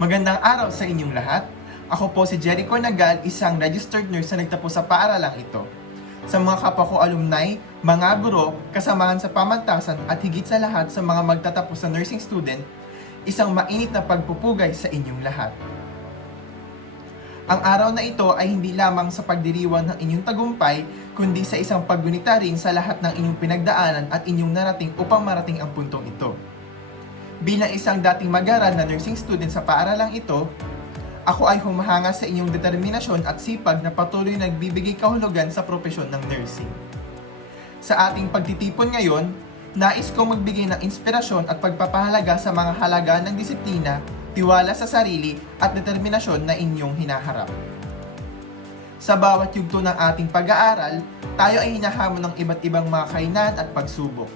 Magandang araw sa inyong lahat. Ako po si Jericho Nagal, isang registered nurse na nagtapos sa paaralang ito. Sa mga kapwa ko alumni, mga guro, kasamahan sa pamantasan at higit sa lahat sa mga magtatapos na nursing student, isang mainit na pagpupugay sa inyong lahat. Ang araw na ito ay hindi lamang sa pagdiriwang ng inyong tagumpay, kundi sa isang paggunita rin sa lahat ng inyong pinagdaanan at inyong narating upang marating ang puntong ito. Bilang isang dating mag-aral na nursing student sa paaralang ito, ako ay humahanga sa inyong determinasyon at sipag na patuloy nagbibigay kahulugan sa propesyon ng nursing. Sa ating pagtitipon ngayon, nais kong magbigay ng inspirasyon at pagpapahalaga sa mga halaga ng disiplina, tiwala sa sarili at determinasyon na inyong hinaharap. Sa bawat yugto ng ating pag-aaral, tayo ay hinahamon ng iba't ibang mga kainan at pagsubok.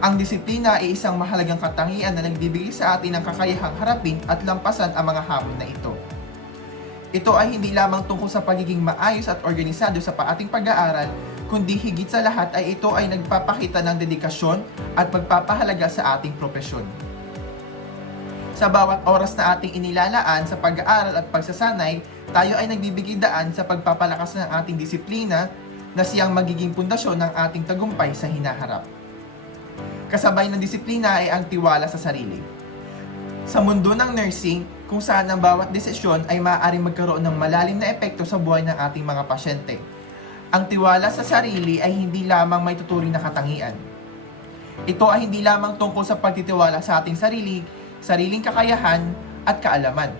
Ang disiplina ay isang mahalagang katangian na nagbibigay sa atin ng kakayahang harapin at lampasan ang mga hamon na ito. Ito ay hindi lamang tungkol sa pagiging maayos at organisado sa ating pag-aaral, kundi higit sa lahat ay ito ay nagpapakita ng dedikasyon at pagpapahalaga sa ating propesyon. Sa bawat oras na ating inilalaan sa pag-aaral at pagsasanay, tayo ay nagbibigay daan sa pagpapalakas ng ating disiplina na siyang magiging pundasyon ng ating tagumpay sa hinaharap. Kasabay ng disiplina ay ang tiwala sa sarili. Sa mundo ng nursing, kung saan ang bawat desisyon ay maaaring magkaroon ng malalim na epekto sa buhay ng ating mga pasyente, ang tiwala sa sarili ay hindi lamang may tuturing na katangian. Ito ay hindi lamang tungkol sa pagtitiwala sa ating sariling kakayahan at kaalaman,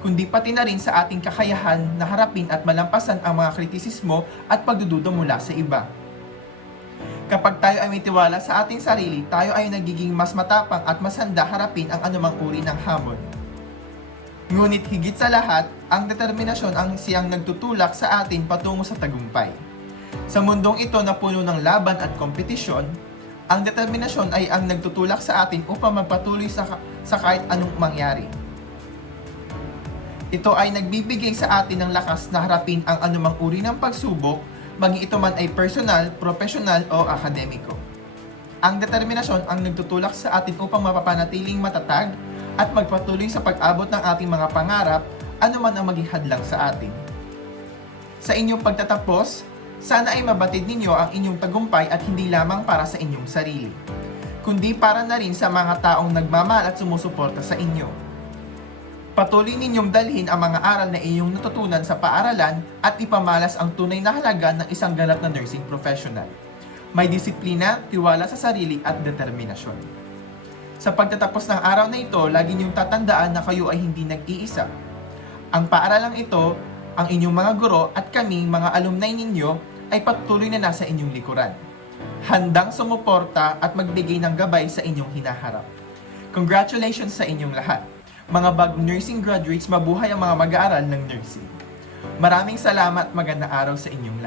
kundi pati na rin sa ating kakayahan na harapin at malampasan ang mga kritisismo at pagdududa mula sa iba. Kapag tayo ay may tiwala sa ating sarili, tayo ay nagiging mas matapang at mas handa harapin ang anumang uri ng hamon. Ngunit higit sa lahat, ang determinasyon ang siyang nagtutulak sa atin patungo sa tagumpay. Sa mundong ito na puno ng laban at kompetisyon, ang determinasyon ay ang nagtutulak sa atin upang magpatuloy sa kahit anong mangyari. Ito ay nagbibigay sa atin ng lakas na harapin ang anumang uri ng pagsubok, maging ito man ay personal, profesional o akademiko. Ang determinasyon ang nagtutulak sa atin upang mapapanatiling matatag at magpatuloy sa pag-abot ng ating mga pangarap, anuman ang maging hadlang sa atin. Sa inyong pagtatapos, sana ay mabatid ninyo ang inyong tagumpay at hindi lamang para sa inyong sarili, kundi para na rin sa mga taong nagmamahal at sumusuporta sa inyo. Patuloy ninyong dalhin ang mga aral na inyong natutunan sa paaralan at ipamalas ang tunay na halaga ng isang ganap na nursing professional. May disiplina, tiwala sa sarili at determinasyon. Sa pagtatapos ng araw na ito, lagi niyong tatandaan na kayo ay hindi nag-iisa. Ang paaralang ito, ang inyong mga guro at kaming mga alumni ninyo ay patuloy na nasa inyong likuran, handang sumuporta at magbigay ng gabay sa inyong hinaharap. Congratulations sa inyong lahat! Mga bagong nursing graduates, mabuhay ang mga mag-aaral ng nursing. Maraming salamat, magandang araw sa inyong